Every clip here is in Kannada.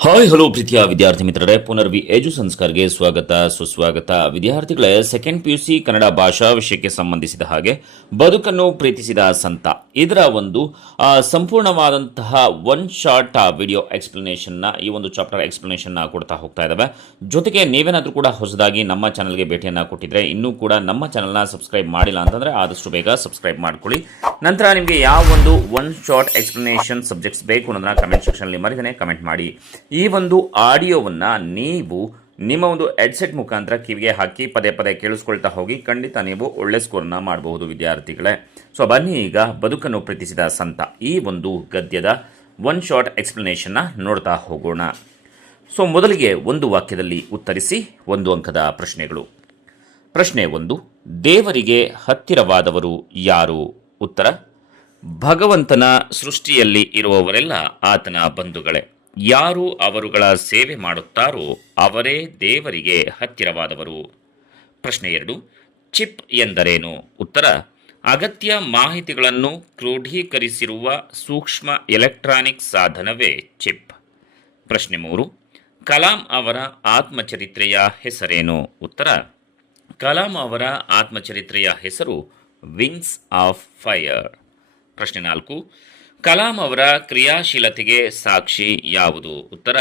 ಹಾಯ್ ಹಲೋ ಪ್ರೀತಿಯ ವಿದ್ಯಾರ್ಥಿ ಮಿತ್ರರೇ, ಪುನರ್ವಿ ಎಜು ಸಂಸ್ಕಾರ್ಗೆ ಸ್ವಾಗತ ಸುಸ್ವಾಗತ. ವಿದ್ಯಾರ್ಥಿಗಳೇ, ಸೆಕೆಂಡ್ PUC ಕನ್ನಡ ಭಾಷಾ ವಿಷಯಕ್ಕೆ ಸಂಬಂಧಿಸಿದ ಹಾಗೆ ಬದುಕನ್ನು ಪ್ರೀತಿಸಿದ ಸಂತ ಇದರ ಒಂದು ಸಂಪೂರ್ಣವಾದಂತಹ ಒನ್ ಶಾರ್ಟ್ ವಿಡಿಯೋ ಎಕ್ಸ್ಪ್ಲನೇಷನ್ನ ಈ ಒಂದು ಚಾಪ್ಟರ್ ಎಕ್ಸ್ಪ್ಲನೇಷನ್ನ ಕೊಡ್ತಾ ಹೋಗ್ತಾ ಇದ್ದಾವೆ. ಜೊತೆಗೆ ನೀವೇನಾದರೂ ಕೂಡ ಹೊಸದಾಗಿ ನಮ್ಮ ಚಾನಲ್ಗೆ ಭೇಟಿಯನ್ನು ಕೊಟ್ಟಿದ್ರೆ ಇನ್ನೂ ಕೂಡ ನಮ್ಮ ಚಾನಲ್ನ ಸಬ್ಸ್ಕ್ರೈಬ್ ಮಾಡಿಲ್ಲ ಅಂತಂದರೆ ಆದಷ್ಟು ಬೇಗ ಸಬ್ಸ್ಕ್ರೈಬ್ ಮಾಡ್ಕೊಳ್ಳಿ. ನಂತರ ನಿಮಗೆ ಯಾವ ಒಂದು ಒನ್ ಶಾರ್ಟ್ ಎಕ್ಸ್ಪ್ಲನೇಷನ್ ಸಬ್ಜೆಕ್ಟ್ಸ್ ಬೇಕು ಅನ್ನೋದನ್ನ ಕಮೆಂಟ್ ಸೆಕ್ಷನಲ್ಲಿ ಮರಿದೇನೆ ಕಮೆಂಟ್ ಮಾಡಿ. ಈ ಒಂದು ಆಡಿಯೋವನ್ನು ನೀವು ನಿಮ್ಮ ಒಂದು ಹೆಡ್ಸೆಟ್ ಮುಖಾಂತರ ಕಿವಿಗೆ ಹಾಕಿ ಪದೇ ಪದೇ ಕೇಳಿಸ್ಕೊಳ್ತಾ ಹೋಗಿ ಖಂಡಿತ ನೀವು ಒಳ್ಳೆ ಸ್ಕೋರ್ನ ಮಾಡಬಹುದು ವಿದ್ಯಾರ್ಥಿಗಳೇ. ಸೊ ಬನ್ನಿ ಈಗ ಬದುಕನ್ನು ಪ್ರೀತಿಸಿದ ಸಂತ ಈ ಒಂದು ಗದ್ಯದ ಒನ್ ಶಾರ್ಟ್ ಎಕ್ಸ್ಪ್ಲನೇಷನ್ನ ನೋಡ್ತಾ ಹೋಗೋಣ. ಸೊ ಮೊದಲಿಗೆ ಒಂದು ವಾಕ್ಯದಲ್ಲಿ ಉತ್ತರಿಸಿ 1 ಅಂಕದ ಪ್ರಶ್ನೆಗಳು. ಪ್ರಶ್ನೆ 1, ದೇವರಿಗೆ ಹತ್ತಿರವಾದವರು ಯಾರು? ಉತ್ತರ: ಭಗವಂತನ ಸೃಷ್ಟಿಯಲ್ಲಿ ಇರುವವರೆಲ್ಲ ಆತನ ಬಂಧುಗಳೇ. ಯಾರು ಅವರುಗಳ ಸೇವೆ ಮಾಡುತ್ತಾರೋ ಅವರೇ ದೇವರಿಗೆ ಹತ್ತಿರವಾದವರು. ಪ್ರಶ್ನೆ 2, ಚಿಪ್ ಎಂದರೇನು? ಉತ್ತರ: ಅಗತ್ಯ ಮಾಹಿತಿಗಳನ್ನು ಕ್ರೋಢೀಕರಿಸಿರುವ ಸೂಕ್ಷ್ಮ ಎಲೆಕ್ಟ್ರಾನಿಕ್ ಸಾಧನವೇ ಚಿಪ್. ಪ್ರಶ್ನೆ 3, ಕಲಾಂ ಅವರ ಆತ್ಮಚರಿತ್ರೆಯ ಹೆಸರೇನು? ಉತ್ತರ: ಕಲಾಂ ಅವರ ಆತ್ಮಚರಿತ್ರೆಯ ಹೆಸರು ವಿಂಗ್ಸ್ ಆಫ್ ಫೈರ್. ಪ್ರಶ್ನೆ 4, ಕಲಾಂ ಅವರ ಕ್ರಿಯಾಶೀಲತೆಗೆ ಸಾಕ್ಷಿ ಯಾವುದು? ಉತ್ತರ: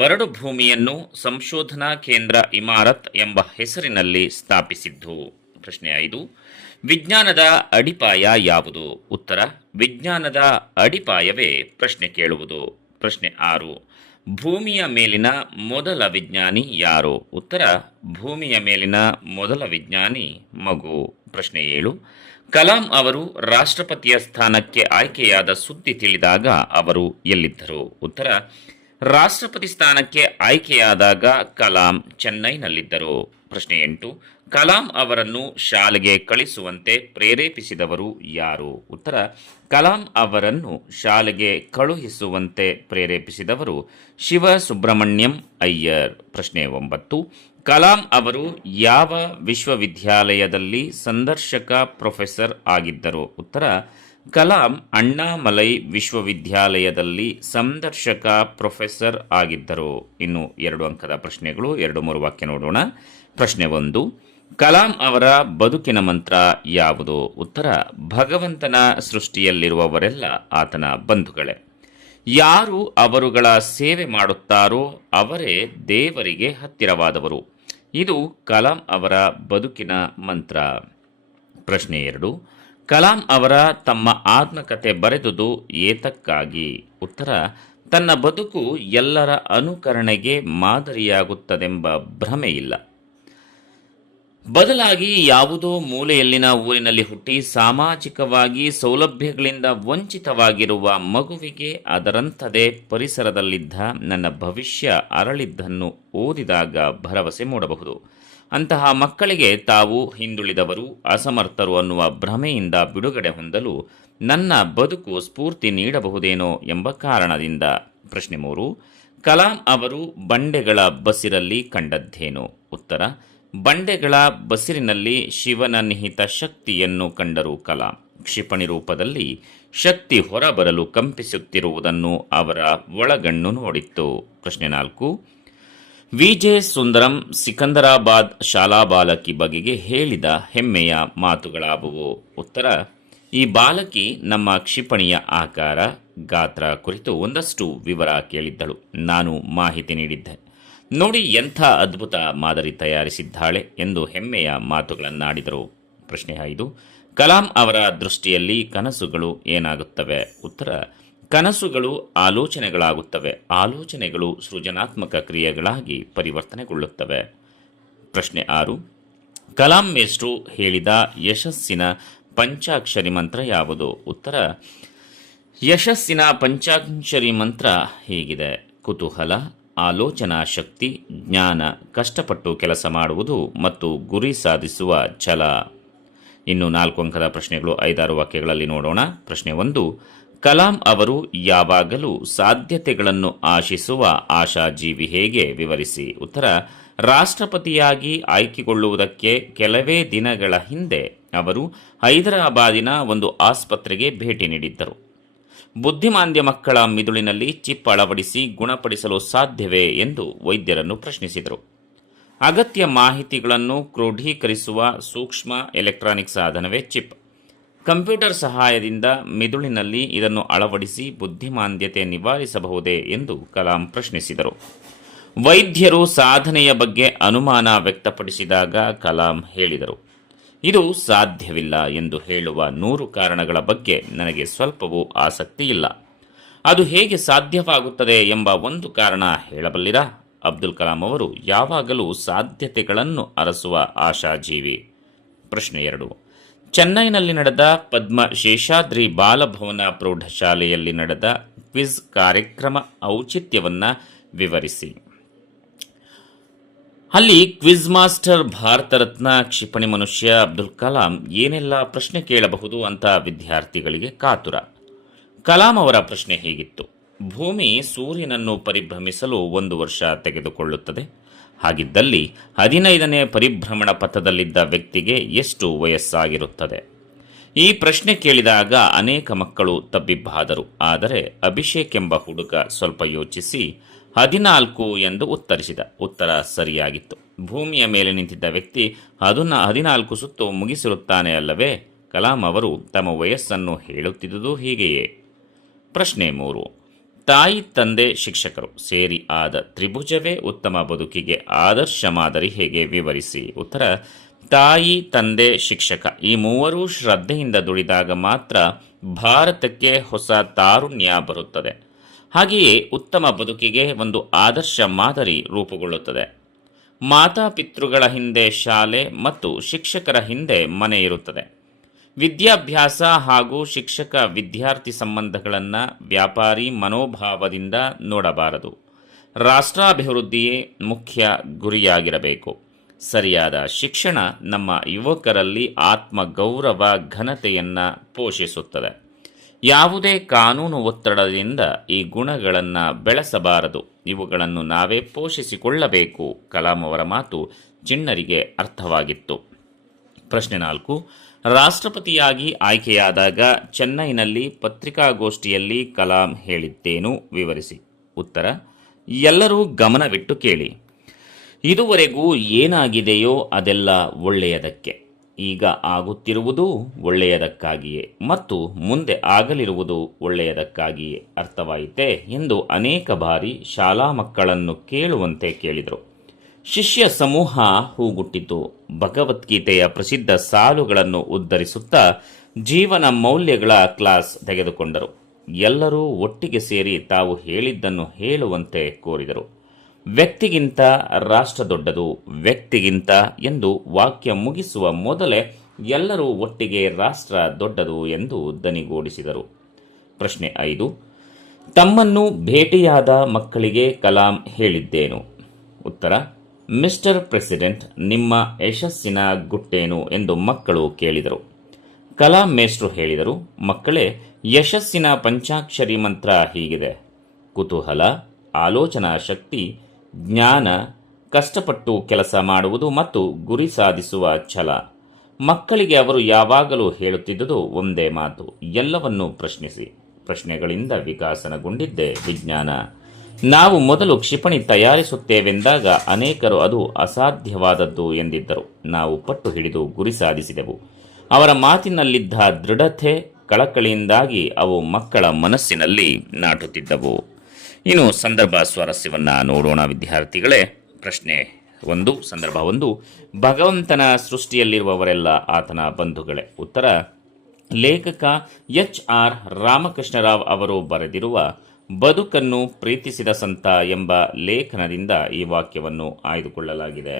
ಬರಡು ಭೂಮಿಯನ್ನು ಸಂಶೋಧನಾ ಕೇಂದ್ರ ಇಮಾರತ್ ಎಂಬ ಹೆಸರಿನಲ್ಲಿ ಸ್ಥಾಪಿಸಿದ್ದು. ಪ್ರಶ್ನೆ 5, ವಿಜ್ಞಾನದ ಅಡಿಪಾಯ ಯಾವುದು? ಉತ್ತರ: ವಿಜ್ಞಾನದ ಅಡಿಪಾಯವೇ ಪ್ರಶ್ನೆ ಕೇಳುವುದು. ಪ್ರಶ್ನೆ 6, ಭೂಮಿಯ ಮೇಲಿನ ಮೊದಲ ವಿಜ್ಞಾನಿ ಯಾರು? ಉತ್ತರ: ಭೂಮಿಯ ಮೇಲಿನ ಮೊದಲ ವಿಜ್ಞಾನಿ ಮಗು. ಪ್ರಶ್ನೆ 7, ಕಲಾಂ ಅವರು ರಾಷ್ಟ್ರಪತಿಯ ಸ್ಥಾನಕ್ಕೆ ಆಯ್ಕೆಯಾದ ಸುದ್ದಿ ತಿಳಿದಾಗ ಅವರು ಎಲ್ಲಿದ್ದರು? ಉತ್ತರ: ರಾಷ್ಟ್ರಪತಿ ಸ್ಥಾನಕ್ಕೆ ಆಯ್ಕೆಯಾದಾಗ ಕಲಾಂ ಚೆನ್ನೈನಲ್ಲಿದ್ದರು. ಪ್ರಶ್ನೆ 8, ಕಲಾಂ ಅವರನ್ನು ಶಾಲೆಗೆ ಕಳಿಸುವಂತೆ ಪ್ರೇರೇಪಿಸಿದವರು ಯಾರು? ಉತ್ತರ: ಕಲಾಂ ಅವರನ್ನು ಶಾಲೆಗೆ ಕಳುಹಿಸುವಂತೆ ಪ್ರೇರೇಪಿಸಿದವರು ಶಿವಸುಬ್ರಹ್ಮಣ್ಯಂ ಅಯ್ಯರ್. ಪ್ರಶ್ನೆ 9, ಕಲಾಂ ಅವರು ಯಾವ ವಿಶ್ವವಿದ್ಯಾಲಯದಲ್ಲಿ ಸಂದರ್ಶಕ ಪ್ರೊಫೆಸರ್ ಆಗಿದ್ದರು? ಉತ್ತರ: ಕಲಾಂ ಅಣ್ಣಾಮಲೈ ವಿಶ್ವವಿದ್ಯಾಲಯದಲ್ಲಿ ಸಂದರ್ಶಕ ಪ್ರೊಫೆಸರ್ ಆಗಿದ್ದರು. ಇನ್ನು 2 ಅಂಕದ ಪ್ರಶ್ನೆಗಳು, 2-3 ವಾಕ್ಯ ನೋಡೋಣ. ಪ್ರಶ್ನೆ 1, ಕಲಾಂ ಅವರ ಬದುಕಿನ ಮಂತ್ರ ಯಾವುದು? ಉತ್ತರ: ಭಗವಂತನ ಸೃಷ್ಟಿಯಲ್ಲಿರುವವರೆಲ್ಲ ಆತನ ಬಂಧುಗಳೇ. ಯಾರು ಅವರುಗಳ ಸೇವೆ ಮಾಡುತ್ತಾರೋ ಅವರೇ ದೇವರಿಗೆ ಹತ್ತಿರವಾದವರು. ಇದು ಕಲಾಂ ಅವರ ಬದುಕಿನ ಮಂತ್ರ. ಪ್ರಶ್ನೆ 2, ಕಲಾಂ ಅವರ ತಮ್ಮ ಆತ್ಮಕಥೆ ಬರೆದುದು ಏತಕ್ಕಾಗಿ? ಉತ್ತರ: ತನ್ನ ಬದುಕು ಎಲ್ಲರ ಅನುಕರಣೆಗೆ ಮಾದರಿಯಾಗುತ್ತದೆಂಬ ಭ್ರಮೆಯಿಲ್ಲ. ಬದಲಾಗಿ ಯಾವುದೋ ಮೂಲೆಯಲ್ಲಿನ ಊರಿನಲ್ಲಿ ಹುಟ್ಟಿ ಸಾಮಾಜಿಕವಾಗಿ ಸೌಲಭ್ಯಗಳಿಂದ ವಂಚಿತವಾಗಿರುವ ಮಗುವಿಗೆ ಅದರಂಥದೇ ಪರಿಸರದಲ್ಲಿದ್ದ ನನ್ನ ಭವಿಷ್ಯ ಅರಳಿದ್ದನ್ನು ಓದಿದಾಗ ಭರವಸೆ ಮೂಡಬಹುದು. ಅಂತಹ ಮಕ್ಕಳಿಗೆ ತಾವು ಹಿಂದುಳಿದವರು, ಅಸಮರ್ಥರು ಅನ್ನುವ ಭ್ರಮೆಯಿಂದ ಬಿಡುಗಡೆ ಹೊಂದಲು ನನ್ನ ಬದುಕು ಸ್ಫೂರ್ತಿ ನೀಡಬಹುದೇನೋ ಎಂಬ ಕಾರಣದಿಂದ. ಪ್ರಶ್ನೆ 3, ಕಲಾಂ ಅವರು ಬಂಡೆಗಳ ಬಸಿರಲ್ಲಿ ಕಂಡದ್ದೇನು? ಉತ್ತರ: ಬಂಡೆಗಳ ಬಸಿರಿನಲ್ಲಿ ಶಿವನ ನಿಹಿತ ಶಕ್ತಿಯನ್ನು ಕಂಡರು ಕಲಾಂ. ಕ್ಷಿಪಣಿ ರೂಪದಲ್ಲಿ ಶಕ್ತಿ ಹೊರಬರಲು ಕಂಪಿಸುತ್ತಿರುವುದನ್ನು ಅವರ ಒಳಗಣ್ಣು ನೋಡಿತ್ತು. ಪ್ರಶ್ನೆ 4, ವಿಜೆ ಸುಂದರಂ ಸಿಕಂದರಾಬಾದ್ ಶಾಲಾ ಬಾಲಕಿ ಬಗೆಗೆ ಹೇಳಿದ ಹೆಮ್ಮೆಯ ಮಾತುಗಳಾವುವು? ಉತ್ತರ: ಈ ಬಾಲಕಿ ನಮ್ಮ ಕ್ಷಿಪಣಿಯ ಆಕಾರ, ಗಾತ್ರ ಕುರಿತು ಒಂದಷ್ಟು ವಿವರ ಕೇಳಿದ್ದಳು. ನಾನು ಮಾಹಿತಿ ನೀಡಿದ್ದೆ. ನೋಡಿ ಎಂಥ ಅದ್ಭುತ ಮಾದರಿ ತಯಾರಿಸಿದ್ದಾಳೆ ಎಂದು ಹೆಮ್ಮೆಯ ಮಾತುಗಳನ್ನಾಡಿದರು. ಪ್ರಶ್ನೆ 5, ಕಲಾಂ ಅವರ ದೃಷ್ಟಿಯಲ್ಲಿ ಕನಸುಗಳು ಏನಾಗುತ್ತವೆ? ಉತ್ತರ: ಕನಸುಗಳು ಆಲೋಚನೆಗಳಾಗುತ್ತವೆ. ಆಲೋಚನೆಗಳು ಸೃಜನಾತ್ಮಕ ಕ್ರಿಯೆಗಳಾಗಿ ಪರಿವರ್ತನೆಗೊಳ್ಳುತ್ತವೆ. ಪ್ರಶ್ನೆ 6, ಕಲಾಂ ಮೇಷ್ಟ್ರು ಹೇಳಿದ ಯಶಸ್ಸಿನ ಪಂಚಾಕ್ಷರಿ ಮಂತ್ರ ಯಾವುದು? ಉತ್ತರ: ಯಶಸ್ಸಿನ ಪಂಚಾಕ್ಷರಿ ಮಂತ್ರ ಹೀಗಿದೆ: ಕುತೂಹಲ, ಆಲೋಚನಾ ಶಕ್ತಿ, ಜ್ಞಾನ, ಕಷ್ಟಪಟ್ಟು ಕೆಲಸ ಮಾಡುವುದು ಮತ್ತು ಗುರಿ ಸಾಧಿಸುವ ಛಲ. ಇನ್ನು 4 ಅಂಕದ ಪ್ರಶ್ನೆಗಳು 5-6 ವಾಕ್ಯಗಳಲ್ಲಿ ನೋಡೋಣ. ಪ್ರಶ್ನೆ 1, ಕಲಾಂ ಅವರು ಯಾವಾಗಲೂ ಸಾಧ್ಯತೆಗಳನ್ನು ಆಶಿಸುವ ಆಶಾಜೀವಿ, ಹೇಗೆ ವಿವರಿಸಿ? ಉತ್ತರ: ರಾಷ್ಟ್ರಪತಿಯಾಗಿ ಆಯ್ಕೆಗೊಳ್ಳುವುದಕ್ಕೆ ಕೆಲವೇ ದಿನಗಳ ಹಿಂದೆ ಅವರು ಹೈದರಾಬಾದಿನ ಒಂದು ಆಸ್ಪತ್ರೆಗೆ ಭೇಟಿ ನೀಡಿದ್ದರು. ಬುದ್ಧಿಮಾಂದ್ಯ ಮಕ್ಕಳ ಮಿದುಳಿನಲ್ಲಿ ಚಿಪ್ ಅಳವಡಿಸಿ ಗುಣಪಡಿಸಲು ಸಾಧ್ಯವೇ ಎಂದು ವೈದ್ಯರನ್ನು ಪ್ರಶ್ನಿಸಿದರು. ಅಗತ್ಯ ಮಾಹಿತಿಗಳನ್ನು ಕ್ರೋಢೀಕರಿಸುವ ಸೂಕ್ಷ್ಮ ಎಲೆಕ್ಟ್ರಾನಿಕ್ ಸಾಧನವೇ ಚಿಪ್. ಕಂಪ್ಯೂಟರ್ ಸಹಾಯದಿಂದ ಮಿದುಳಿನಲ್ಲಿ ಇದನ್ನು ಅಳವಡಿಸಿ ಬುದ್ಧಿಮಾಂದ್ಯತೆ ನಿವಾರಿಸಬಹುದೇ ಎಂದು ಕಲಾಂ ಪ್ರಶ್ನಿಸಿದರು. ವೈದ್ಯರು ಸಾಧನೆಯ ಬಗ್ಗೆ ಅನುಮಾನ ವ್ಯಕ್ತಪಡಿಸಿದಾಗ ಕಲಾಂ ಹೇಳಿದರು, ಇದು ಸಾಧ್ಯವಿಲ್ಲ ಎಂದು ಹೇಳುವ 100 ಕಾರಣಗಳ ಬಗ್ಗೆ ನನಗೆ ಸ್ವಲ್ಪವೂ ಆಸಕ್ತಿ ಇಲ್ಲ. ಅದು ಹೇಗೆ ಸಾಧ್ಯವಾಗುತ್ತದೆ ಎಂಬ ಒಂದು ಕಾರಣ ಹೇಳಬಲ್ಲಿರಾ? ಅಬ್ದುಲ್ ಕಲಾಂ ಅವರು ಯಾವಾಗಲೂ ಸಾಧ್ಯತೆಗಳನ್ನು ಅರಸುವ ಆಶಾಜೀವಿ. ಪ್ರಶ್ನೆ 2. ಚೆನ್ನೈನಲ್ಲಿ ನಡೆದ ಪದ್ಮ ಶೇಷಾದ್ರಿ ಬಾಲಭವನ ಪ್ರೌಢಶಾಲೆಯಲ್ಲಿ ನಡೆದ ಕ್ವಿಜ್ ಕಾರ್ಯಕ್ರಮ ಔಚಿತ್ಯವನ್ನು ವಿವರಿಸಿ. ಅಲ್ಲಿ ಕ್ವಿಜ್ ಮಾಸ್ಟರ್ ಭಾರತ ರತ್ನ ಕ್ಷಿಪಣಿ ಮನುಷ್ಯ ಅಬ್ದುಲ್ ಕಲಾಂ ಏನೆಲ್ಲ ಪ್ರಶ್ನೆ ಕೇಳಬಹುದು ಅಂತ ವಿದ್ಯಾರ್ಥಿಗಳಿಗೆ ಕಾತುರ. ಕಲಾಂ ಅವರ ಪ್ರಶ್ನೆ ಹೀಗಿತ್ತು: ಭೂಮಿ ಸೂರ್ಯನನ್ನು ಪರಿಭ್ರಮಿಸಲು 1 ವರ್ಷ ತೆಗೆದುಕೊಳ್ಳುತ್ತದೆ. ಹಾಗಿದ್ದಲ್ಲಿ 15ನೇ ಪರಿಭ್ರಮಣ ಪಥದಲ್ಲಿದ್ದ ವ್ಯಕ್ತಿಗೆ ಎಷ್ಟು ವಯಸ್ಸಾಗಿರುತ್ತದೆ? ಈ ಪ್ರಶ್ನೆ ಕೇಳಿದಾಗ ಅನೇಕ ಮಕ್ಕಳು ತಬ್ಬಿಬ್ಬಾದರು. ಆದರೆ ಅಭಿಷೇಕ್ ಎಂಬ ಹುಡುಗ ಸ್ವಲ್ಪ ಯೋಚಿಸಿ 14 ಎಂದು ಉತ್ತರಿಸಿದ. ಉತ್ತರ ಸರಿಯಾಗಿತ್ತು. ಭೂಮಿಯ ಮೇಲೆ ನಿಂತಿದ್ದ ವ್ಯಕ್ತಿ 14 ಸುತ್ತು ಮುಗಿಸಿರುತ್ತಾನೆ ಅಲ್ಲವೇ? ಕಲಾಂ ಅವರು ತಮ್ಮ ವಯಸ್ಸನ್ನು ಹೇಳುತ್ತಿದ್ದುದು ಹೀಗೆಯೇ. ಪ್ರಶ್ನೆ 3. ತಾಯಿ, ತಂದೆ, ಶಿಕ್ಷಕರು ಸೇರಿ ಆದ ತ್ರಿಭುಜವೇ ಉತ್ತಮ ಬದುಕಿಗೆ ಆದರ್ಶ ಮಾದರಿ ಹೇಗೆ? ವಿವರಿಸಿ. ಉತ್ತರ: ತಾಯಿ, ತಂದೆ, ಶಿಕ್ಷಕ ಈ ಮೂವರೂ ಶ್ರದ್ಧೆಯಿಂದ ದುಡಿದಾಗ ಮಾತ್ರ ಭಾರತಕ್ಕೆ ಹೊಸ ತಾರುಣ್ಯ ಬರುತ್ತದೆ. ಹಾಗೆಯೇ ಉತ್ತಮ ಬದುಕಿಗೆ ಒಂದು ಆದರ್ಶ ಮಾದರಿ ರೂಪುಗೊಳ್ಳುತ್ತದೆ. ಮಾತಾಪಿತೃಗಳ ಹಿಂದೆ ಶಾಲೆ ಮತ್ತು ಶಿಕ್ಷಕರ ಹಿಂದೆ ಮನೆ ಇರುತ್ತದೆ. ವಿದ್ಯಾಭ್ಯಾಸ ಹಾಗೂ ಶಿಕ್ಷಕ ವಿದ್ಯಾರ್ಥಿ ಸಂಬಂಧಗಳನ್ನು ವ್ಯಾಪಾರಿ ಮನೋಭಾವದಿಂದ ನೋಡಬಾರದು. ರಾಷ್ಟ್ರಾಭಿವೃದ್ಧಿಯೇ ಮುಖ್ಯ ಗುರಿಯಾಗಿರಬೇಕು. ಸರಿಯಾದ ಶಿಕ್ಷಣ ನಮ್ಮ ಯುವಕರಲ್ಲಿ ಆತ್ಮಗೌರವ, ಘನತೆಯನ್ನು ಪೋಷಿಸುತ್ತದೆ. ಯಾವುದೇ ಕಾನೂನು ಒತ್ತಡದಿಂದ ಈ ಗುಣಗಳನ್ನು ಬೆಳೆಸಬಾರದು. ಇವುಗಳನ್ನು ನಾವೇ ಪೋಷಿಸಿಕೊಳ್ಳಬೇಕು. ಕಲಾಂ ಅವರ ಮಾತು ಚಿಣ್ಣರಿಗೆ ಅರ್ಥವಾಗಿತ್ತು. ಪ್ರಶ್ನೆ 4. ರಾಷ್ಟ್ರಪತಿಯಾಗಿ ಆಯ್ಕೆಯಾದಾಗ ಚೆನ್ನೈನಲ್ಲಿ ಪತ್ರಿಕಾಗೋಷ್ಠಿಯಲ್ಲಿ ಕಲಾಂ ಹೇಳಿದ್ದೇನು? ವಿವರಿಸಿ. ಉತ್ತರ: ಎಲ್ಲರೂ ಗಮನವಿಟ್ಟು ಕೇಳಿ. ಇದುವರೆಗೂ ಏನಾಗಿದೆಯೋ ಅದೆಲ್ಲ ಒಳ್ಳೆಯದಕ್ಕೆ. ಈಗ ಆಗುತ್ತಿರುವುದು ಒಳ್ಳೆಯದಕ್ಕಾಗಿಯೇ ಮತ್ತು ಮುಂದೆ ಆಗಲಿರುವುದು ಒಳ್ಳೆಯದಕ್ಕಾಗಿಯೇ. ಅರ್ಥವಾಯಿತೇ ಎಂದು ಅನೇಕ ಬಾರಿ ಶಾಲಾ ಮಕ್ಕಳನ್ನು ಕೇಳುವಂತೆ ಕೇಳಿದರು. ಶಿಷ್ಯ ಸಮೂಹ ಹೂಗುಟ್ಟಿತು. ಭಗವದ್ಗೀತೆಯ ಪ್ರಸಿದ್ಧ ಸಾಲುಗಳನ್ನು ಉದ್ಧರಿಸುತ್ತಾ ಜೀವನ ಮೌಲ್ಯಗಳ ಕ್ಲಾಸ್ ತೆಗೆದುಕೊಂಡರು. ಎಲ್ಲರೂ ಒಟ್ಟಿಗೆ ಸೇರಿ ತಾವು ಹೇಳಿದ್ದನ್ನು ಹೇಳುವಂತೆ ಕೋರಿದರು. ವ್ಯಕ್ತಿಗಿಂತ ರಾಷ್ಟ್ರ ದೊಡ್ಡದು, ವ್ಯಕ್ತಿಗಿಂತ ಎಂದು ವಾಕ್ಯ ಮುಗಿಸುವ ಮೊದಲೇ ಎಲ್ಲರೂ ಒಟ್ಟಿಗೆ ರಾಷ್ಟ್ರ ದೊಡ್ಡದು ಎಂದು ದನಿಗೂಡಿಸಿದರು. ಪ್ರಶ್ನೆ 5. ತಮ್ಮನ್ನು ಭೇಟಿಯಾದ ಮಕ್ಕಳಿಗೆ ಕಲಾಂ ಹೇಳಿದ್ದೇನು? ಉತ್ತರ: ಮಿಸ್ಟರ್ ಪ್ರೆಸಿಡೆಂಟ್, ನಿಮ್ಮ ಯಶಸ್ಸಿನ ಗುಟ್ಟೇನು ಎಂದು ಮಕ್ಕಳು ಕೇಳಿದರು. ಕಲಾಂ ಮೇಷ್ಟ್ರು ಹೇಳಿದರು, ಮಕ್ಕಳೇ, ಯಶಸ್ಸಿನ ಪಂಚಾಕ್ಷರಿ ಮಂತ್ರ ಹೀಗಿದೆ: ಕುತೂಹಲ, ಆಲೋಚನಾ ಶಕ್ತಿ, ಜ್ಞಾನ, ಕಷ್ಟಪಟ್ಟು ಕೆಲಸ ಮಾಡುವುದು ಮತ್ತು ಗುರಿ ಸಾಧಿಸುವ ಛಲ. ಮಕ್ಕಳಿಗೆ ಅವರು ಯಾವಾಗಲೂ ಹೇಳುತ್ತಿದ್ದುದು ಒಂದೇ ಮಾತು: ಎಲ್ಲವನ್ನೂ ಪ್ರಶ್ನಿಸಿ. ಪ್ರಶ್ನೆಗಳಿಂದ ವಿಕಾಸನಗೊಂಡಿದ್ದೇ ವಿಜ್ಞಾನ. ನಾವು ಮೊದಲು ಕ್ಷಿಪಣಿ ತಯಾರಿಸುತ್ತೇವೆಂದಾಗ ಅನೇಕರು ಅದು ಅಸಾಧ್ಯವಾದದ್ದು ಎಂದಿದ್ದರು. ನಾವು ಪಟ್ಟು ಹಿಡಿದು ಗುರಿ ಸಾಧಿಸಿದೆವು. ಅವರ ಮಾತಿನಲ್ಲಿದ್ದ ದೃಢತೆ, ಕಳಕಳಿಯಿಂದಾಗಿ ಅವು ಮಕ್ಕಳ ಮನಸ್ಸಿನಲ್ಲಿ ನಾಟುತ್ತಿದ್ದವು. ಇನ್ನು ಸಂದರ್ಭ ಸ್ವಾರಸ್ಯವನ್ನು ನೋಡೋಣ ವಿದ್ಯಾರ್ಥಿಗಳೇ. ಪ್ರಶ್ನೆ 1, ಸಂದರ್ಭ 1. ಭಗವಂತನ ಸೃಷ್ಟಿಯಲ್ಲಿರುವವರೆಲ್ಲ ಆತನ ಬಂಧುಗಳೇ. ಉತ್ತರ: ಲೇಖಕ HR ರಾಮಕೃಷ್ಣರಾವ್ ಅವರು ಬರೆದಿರುವ ಬದುಕನ್ನು ಪ್ರೀತಿಸಿದ ಸಂತ ಎಂಬ ಲೇಖನದಿಂದ ಈ ವಾಕ್ಯವನ್ನು ಆಯ್ದುಕೊಳ್ಳಲಾಗಿದೆ.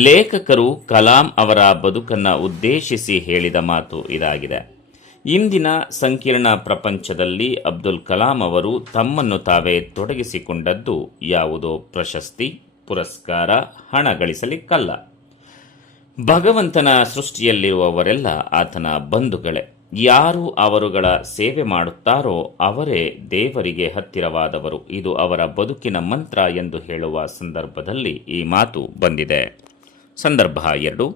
ಲೇಖಕರು ಕಲಾಂ ಅವರ ಬದುಕನ್ನು ಉದ್ದೇಶಿಸಿ ಹೇಳಿದ ಮಾತು ಇದಾಗಿದೆ: ಇಂದಿನ ಸಂಕೀರ್ಣ ಪ್ರಪಂಚದಲ್ಲಿ ಅಬ್ದುಲ್ ಕಲಾಂ ಅವರು ತಮ್ಮನ್ನು ತಾವೇ ತೊಡಗಿಸಿಕೊಂಡದ್ದು ಯಾವುದೋ ಪ್ರಶಸ್ತಿ, ಪುರಸ್ಕಾರ, ಹಣ ಗಳಿಸಲಿಕ್ಕಲ್ಲ. ಭಗವಂತನ ಸೃಷ್ಟಿಯಲ್ಲಿರುವವರೆಲ್ಲ ಆತನ ಬಂಧುಗಳೇ. ಯಾರು ಅವರುಗಳ ಸೇವೆ ಮಾಡುತ್ತಾರೋ ಅವರೇ ದೇವರಿಗೆ ಹತ್ತಿರವಾದವರು. ಇದು ಅವರ ಬದುಕಿನ ಮಂತ್ರ ಎಂದು ಹೇಳುವ ಸಂದರ್ಭದಲ್ಲಿ ಈ ಮಾತು ಬಂದಿದೆ. ಸಂದರ್ಭ 2.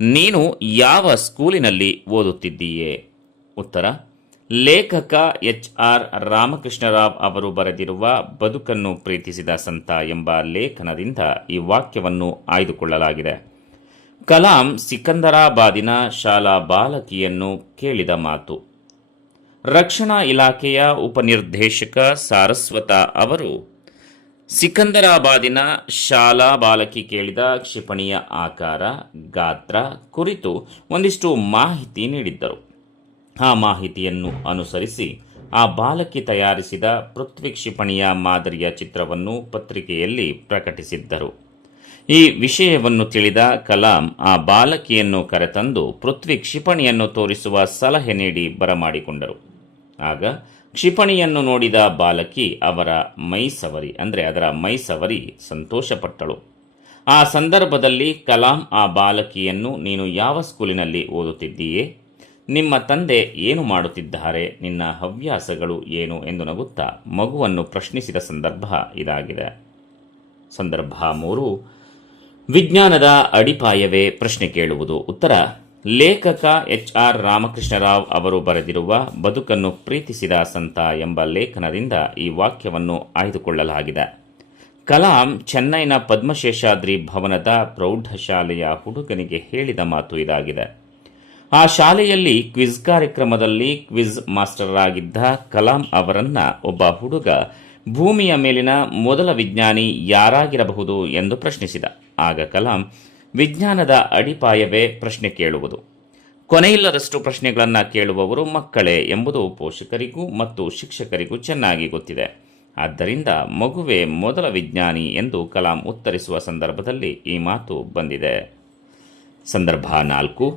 ನೀನು ಯಾವ ಸ್ಕೂಲಿನಲ್ಲಿ ಓದುತ್ತಿದ್ದೀಯೇ? ಉತ್ತರ: ಲೇಖಕ ಎಚ್.ಆರ್. ರಾಮಕೃಷ್ಣರಾವ್ ಅವರು ಬರೆದಿರುವ ಬದುಕನ್ನು ಪ್ರೀತಿಸಿದ ಸಂತ ಎಂಬ ಲೇಖನದಿಂದ ಈ ವಾಕ್ಯವನ್ನು ಆಯ್ದುಕೊಳ್ಳಲಾಗಿದೆ. ಕಲಾಂ ಸಿಕಂದರಾಬಾದಿನ ಶಾಲಾ ಬಾಲಕಿಯನ್ನು ಕೇಳಿದ ಮಾತು. ರಕ್ಷಣಾ ಇಲಾಖೆಯ ಉಪನಿರ್ದೇಶಕ ಸಾರಸ್ವತ ಅವರು ಸಿಕಂದರಾಬಾದಿನ ಶಾಲಾ ಬಾಲಕಿ ಕೇಳಿದ ಕ್ಷಿಪಣಿಯ ಆಕಾರ, ಗಾತ್ರ ಕುರಿತು ಒಂದಿಷ್ಟು ಮಾಹಿತಿ ನೀಡಿದ್ದರು. ಆ ಮಾಹಿತಿಯನ್ನು ಅನುಸರಿಸಿ ಆ ಬಾಲಕಿ ತಯಾರಿಸಿದ ಪೃಥ್ವಿ ಕ್ಷಿಪಣಿಯ ಮಾದರಿಯ ಚಿತ್ರವನ್ನು ಪತ್ರಿಕೆಯಲ್ಲಿ ಪ್ರಕಟಿಸಿದ್ದರು. ಈ ವಿಷಯವನ್ನು ತಿಳಿದ ಕಲಾಂ ಆ ಬಾಲಕಿಯನ್ನು ಕರೆತಂದು ಪೃಥ್ವಿ ಕ್ಷಿಪಣಿಯನ್ನು ತೋರಿಸುವ ಸಲಹೆ ನೀಡಿ ಬರಮಾಡಿಕೊಂಡರು. ಆಗ ಕ್ಷಿಪಣಿಯನ್ನು ನೋಡಿದ ಬಾಲಕಿ ಅದರ ಮೈ ಸವರಿ ಸಂತೋಷಪಟ್ಟಳು. ಆ ಸಂದರ್ಭದಲ್ಲಿ ಕಲಾಂ ಆ ಬಾಲಕಿಯನ್ನು, ನೀನು ಯಾವ ಸ್ಕೂಲಿನಲ್ಲಿ ಓದುತ್ತಿದ್ದೀಯೇ, ನಿಮ್ಮ ತಂದೆ ಏನು ಮಾಡುತ್ತಿದ್ದಾರೆ, ನಿನ್ನ ಹವ್ಯಾಸಗಳು ಏನು ಎಂದು ನಗುತ್ತಾ ಮಗುವನ್ನು ಪ್ರಶ್ನಿಸಿದ ಸಂದರ್ಭ ಇದಾಗಿದೆ. ಸಂದರ್ಭ 3. ವಿಜ್ಞಾನದ ಅಡಿಪಾಯವೇ ಪ್ರಶ್ನೆ ಕೇಳುವುದು. ಉತ್ತರ: ಲೇಖಕ ಎಚ್.ಆರ್. ರಾಮಕೃಷ್ಣರಾವ್ ಅವರು ಬರೆದಿರುವ ಬದುಕನ್ನು ಪ್ರೀತಿಸಿದ ಸಂತ ಎಂಬ ಲೇಖನದಿಂದ ಈ ವಾಕ್ಯವನ್ನು ಆಯ್ದುಕೊಳ್ಳಲಾಗಿದೆ. ಕಲಾಂ ಚೆನ್ನೈನ ಪದ್ಮಶೇಷಾದ್ರಿ ಭವನದ ಪ್ರೌಢಶಾಲೆಯ ಹುಡುಗನಿಗೆ ಹೇಳಿದ ಮಾತು ಇದಾಗಿದೆ. ಆ ಶಾಲೆಯಲ್ಲಿ ಕ್ವಿಜ್ ಕಾರ್ಯಕ್ರಮದಲ್ಲಿ ಕ್ವಿಜ್ ಮಾಸ್ಟರ್ ಆಗಿದ್ದ ಕಲಾಂ ಅವರನ್ನ ಒಬ್ಬ ಹುಡುಗ ಭೂಮಿಯ ಮೇಲಿನ ಮೊದಲ ವಿಜ್ಞಾನಿ ಯಾರಾಗಿರಬಹುದು ಎಂದು ಪ್ರಶ್ನಿಸಿದ. ಆಗ ಕಲಾಂ, ವಿಜ್ಞಾನದ ಅಡಿಪಾಯವೇ ಪ್ರಶ್ನೆ ಕೇಳುವುದು. ಕೊನೆಯಿಲ್ಲದಷ್ಟು ಪ್ರಶ್ನೆಗಳನ್ನು ಕೇಳುವವರು ಮಕ್ಕಳೇ ಎಂಬುದು ಪೋಷಕರಿಗೂ ಮತ್ತು ಶಿಕ್ಷಕರಿಗೂ ಚೆನ್ನಾಗಿ ಗೊತ್ತಿದೆ. ಆದ್ದರಿಂದ ಮಗುವೇ ಮೊದಲ ವಿಜ್ಞಾನಿ ಎಂದು ಕಲಾಂ ಉತ್ತರಿಸುವ ಸಂದರ್ಭದಲ್ಲಿ ಈ ಮಾತು ಬಂದಿದೆ. ಸಂದರ್ಭ 4.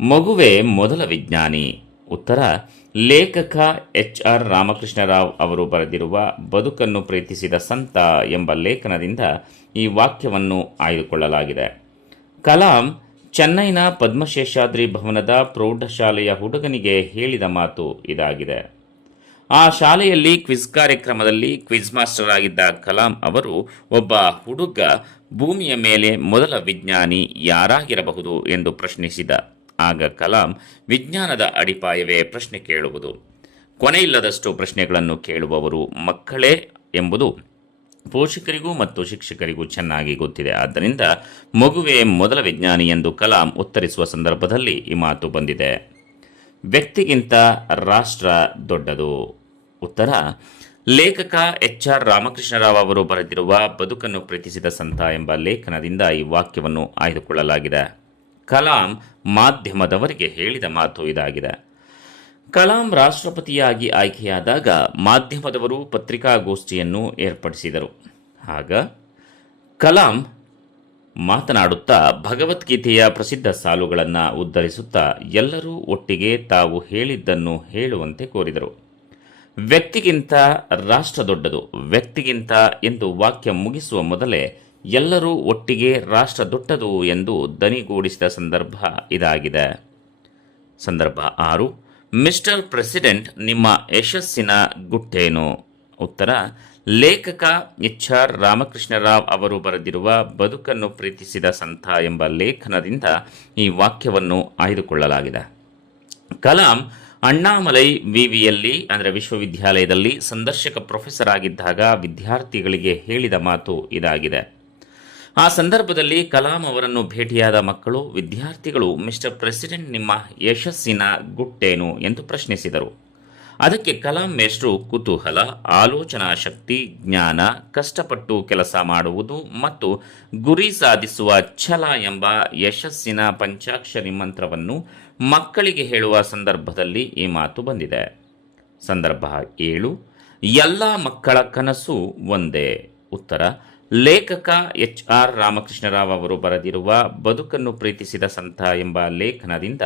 ಮಗುವೇ ಮೊದಲ ವಿಜ್ಞಾನಿ. ಉತ್ತರ: ಲೇಖಕ ಎಚ್.ಆರ್. ರಾಮಕೃಷ್ಣರಾವ್ ಅವರು ಬರೆದಿರುವ ಬದುಕನ್ನು ಪ್ರೀತಿಸಿದ ಸಂತ ಎಂಬ ಲೇಖನದಿಂದ ಈ ವಾಕ್ಯವನ್ನು ಆಯ್ದುಕೊಳ್ಳಲಾಗಿದೆ. ಕಲಾಂ ಚೆನ್ನೈನ ಪದ್ಮಶೇಷಾದ್ರಿ ಭವನದ ಪ್ರೌಢಶಾಲೆಯ ಹುಡುಗನಿಗೆ ಹೇಳಿದ ಮಾತು ಇದಾಗಿದೆ. ಆ ಶಾಲೆಯಲ್ಲಿ ಕ್ವಿಜ್ ಕಾರ್ಯಕ್ರಮದಲ್ಲಿ ಕ್ವಿಜ್ ಮಾಸ್ಟರ್ ಆಗಿದ್ದ ಕಲಾಂ ಅವರು ಒಬ್ಬ ಹುಡುಗ ಭೂಮಿಯ ಮೇಲೆ ಮೊದಲ ವಿಜ್ಞಾನಿ ಯಾರಾಗಿರಬಹುದು ಎಂದು ಪ್ರಶ್ನಿಸಿದ. ಆಗ ಕಲಾಂ, ವಿಜ್ಞಾನದ ಅಡಿಪಾಯವೇ ಪ್ರಶ್ನೆ ಕೇಳುವುದು. ಕೊನೆಯಿಲ್ಲದಷ್ಟು ಪ್ರಶ್ನೆಗಳನ್ನು ಕೇಳುವವರು ಮಕ್ಕಳೇ ಎಂಬುದು ಪೋಷಕರಿಗೂ ಮತ್ತು ಶಿಕ್ಷಕರಿಗೂ ಚೆನ್ನಾಗಿ ಗೊತ್ತಿದೆ. ಆದ್ದರಿಂದ ಮಗುವೇ ಮೊದಲ ವಿಜ್ಞಾನಿ ಎಂದು ಕಲಾಂ ಉತ್ತರಿಸುವ ಸಂದರ್ಭದಲ್ಲಿ ಈ ಮಾತು ಬಂದಿದೆ. ವ್ಯಕ್ತಿಗಿಂತ ರಾಷ್ಟ್ರ ದೊಡ್ಡದು. ಉತ್ತರ: ಲೇಖಕ ಎಚ್.ಆರ್. ರಾಮಕೃಷ್ಣರಾವ್ ಅವರು ಬರೆದಿರುವ ಬದುಕನ್ನು ಪ್ರೀತಿಸಿದ ಸಂತ ಎಂಬ ಲೇಖನದಿಂದ ಈ ವಾಕ್ಯವನ್ನು ಆಯ್ದುಕೊಳ್ಳಲಾಗಿದೆ. ಕಲಾಂ ಮಾಧ್ಯಮದವರಿಗೆ ಹೇಳಿದ ಮಾತು ಇದಾಗಿದೆ. ಕಲಾಂ ರಾಷ್ಟ್ರಪತಿಯಾಗಿ ಆಯ್ಕೆಯಾದಾಗ ಮಾಧ್ಯಮದವರು ಪತ್ರಿಕಾಗೋಷ್ಠಿಯನ್ನು ಏರ್ಪಡಿಸಿದರು. ಆಗ ಕಲಾಂ ಮಾತನಾಡುತ್ತಾ ಭಗವದ್ಗೀತೆಯ ಪ್ರಸಿದ್ಧ ಸಾಲುಗಳನ್ನು ಉದ್ಧರಿಸುತ್ತಾ ಎಲ್ಲರೂ ಒಟ್ಟಿಗೆ ತಾವು ಹೇಳಿದ್ದನ್ನು ಹೇಳುವಂತೆ ಕೋರಿದರು. ವ್ಯಕ್ತಿಗಿಂತ ರಾಷ್ಟ್ರ ದೊಡ್ಡದು. ವ್ಯಕ್ತಿಗಿಂತ ಎಂದು ವಾಕ್ಯ ಮುಗಿಸುವ ಮೊದಲೇ ಎಲ್ಲರೂ ಒಟ್ಟಿಗೆ ರಾಷ್ಟ್ರ ದೊಡ್ಡದು ಎಂದು ದನಿಗೂಡಿಸಿದ ಸಂದರ್ಭ ಇದಾಗಿದೆ. ಸಂದರ್ಭ 6. ಮಿಸ್ಟರ್ ಪ್ರೆಸಿಡೆಂಟ್, ನಿಮ್ಮ ಯಶಸ್ಸಿನ ಗುಟ್ಟೇನು? ಉತ್ತರ: ಲೇಖಕ ಎಚ್.ಆರ್. ರಾಮಕೃಷ್ಣರಾವ್ ಅವರು ಬರೆದಿರುವ ಬದುಕನ್ನು ಪ್ರೀತಿಸಿದ ಸಂತ ಎಂಬ ಲೇಖನದಿಂದ ಈ ವಾಕ್ಯವನ್ನು ಆಯ್ದುಕೊಳ್ಳಲಾಗಿದೆ. ಕಲಾಂ ಅಣ್ಣಾಮಲೈ ವಿವಿಯಲ್ಲಿ ವಿಶ್ವವಿದ್ಯಾಲಯದಲ್ಲಿ ಸಂದರ್ಶಕ ಪ್ರೊಫೆಸರ್ ಆಗಿದ್ದಾಗ ವಿದ್ಯಾರ್ಥಿಗಳಿಗೆ ಹೇಳಿದ ಮಾತು ಇದಾಗಿದೆ. ಆ ಸಂದರ್ಭದಲ್ಲಿ ಕಲಾಂ ಅವರನ್ನು ಭೇಟಿಯಾದ ಮಕ್ಕಳು, ವಿದ್ಯಾರ್ಥಿಗಳು ಮಿಸ್ಟರ್ ಪ್ರೆಸಿಡೆಂಟ್, ನಿಮ್ಮ ಯಶಸ್ಸಿನ ಗುಟ್ಟೇನು ಎಂದು ಪ್ರಶ್ನಿಸಿದರು. ಅದಕ್ಕೆ ಕಲಾಂ ಮೇಷ್ಟ್ರು ಕುತೂಹಲ, ಆಲೋಚನಾ ಶಕ್ತಿ, ಜ್ಞಾನ, ಕಷ್ಟಪಟ್ಟು ಕೆಲಸ ಮಾಡುವುದು ಮತ್ತು ಗುರಿ ಸಾಧಿಸುವ ಛಲ ಎಂಬ ಯಶಸ್ಸಿನ ಪಂಚಾಕ್ಷರಿ ಮಂತ್ರವನ್ನು ಮಕ್ಕಳಿಗೆ ಹೇಳುವ ಸಂದರ್ಭದಲ್ಲಿ ಈ ಮಾತು ಬಂದಿದೆ. ಸಂದರ್ಭ 7. ಎಲ್ಲ ಮಕ್ಕಳ ಕನಸು ಒಂದೇ. ಉತ್ತರ: ಲೇಖಕ ಎಚ್.ಆರ್. ರಾಮಕೃಷ್ಣರಾವ್ ಅವರು ಬರೆದಿರುವ ಬದುಕನ್ನು ಪ್ರೀತಿಸಿದ ಸಂತ ಎಂಬ ಲೇಖನದಿಂದ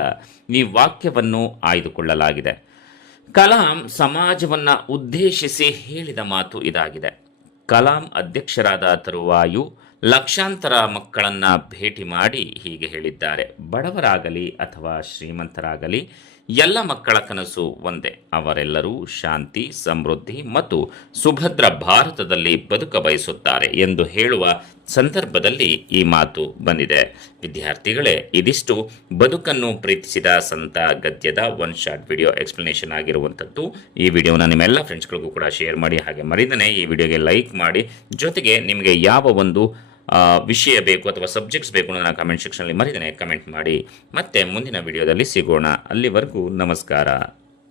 ಈ ವಾಕ್ಯವನ್ನು ಆಯ್ದುಕೊಳ್ಳಲಾಗಿದೆ. ಕಲಾಂ ಸಮಾಜವನ್ನು ಉದ್ದೇಶಿಸಿ ಹೇಳಿದ ಮಾತು ಇದಾಗಿದೆ. ಕಲಾಂ ಅಧ್ಯಕ್ಷರಾದ ತರುವಾಯ ಲಕ್ಷಾಂತರ ಮಕ್ಕಳನ್ನು ಭೇಟಿ ಮಾಡಿ ಹೀಗೆ ಹೇಳಿದ್ದಾರೆ: ಬಡವರಾಗಲಿ ಅಥವಾ ಶ್ರೀಮಂತರಾಗಲಿ ಎಲ್ಲ ಮಕ್ಕಳ ಕನಸು ಒಂದೇ, ಅವರೆಲ್ಲರೂ ಶಾಂತಿ, ಸಮೃದ್ಧಿ ಮತ್ತು ಸುಭದ್ರ ಭಾರತದಲ್ಲಿ ಬದುಕ ಬಯಸುತ್ತಾರೆ ಎಂದು ಹೇಳುವ ಸಂದರ್ಭದಲ್ಲಿ ಈ ಮಾತು ಬಂದಿದೆ. ವಿದ್ಯಾರ್ಥಿಗಳೇ, ಇದಿಷ್ಟು ಬದುಕನ್ನು ಪ್ರೀತಿಸಿದ ಸಂತ ಗದ್ಯದ ಒನ್ ಶಾರ್ಟ್ ವಿಡಿಯೋ ಎಕ್ಸ್ಪ್ಲನೇಷನ್ ಆಗಿರುವಂಥದ್ದು. ಈ ವಿಡಿಯೋನ ನಿಮ್ಮೆಲ್ಲ ಫ್ರೆಂಡ್ಸ್ಗಳಿಗೂ ಕೂಡ ಶೇರ್ ಮಾಡಿ, ಹಾಗೆ ಮರಿದನೆ ಈ ವಿಡಿಯೋಗೆ ಲೈಕ್ ಮಾಡಿ. ಜೊತೆಗೆ ನಿಮಗೆ ಯಾವ ಒಂದು ವಿಷಯ ಬೇಕು ಅಥವಾ ಸಬ್ಜೆಕ್ಟ್ಸ್ ಬೇಕು ಅನ್ನೋದನ್ನ ಕಮೆಂಟ್ ಸೆಕ್ಷನಲ್ಲಿ ಮರಿದನೆ ಕಮೆಂಟ್ ಮಾಡಿ. ಮತ್ತೆ ಮುಂದಿನ ವಿಡಿಯೋದಲ್ಲಿ ಸಿಗೋಣ. ಅಲ್ಲಿವರೆಗೂ ನಮಸ್ಕಾರ.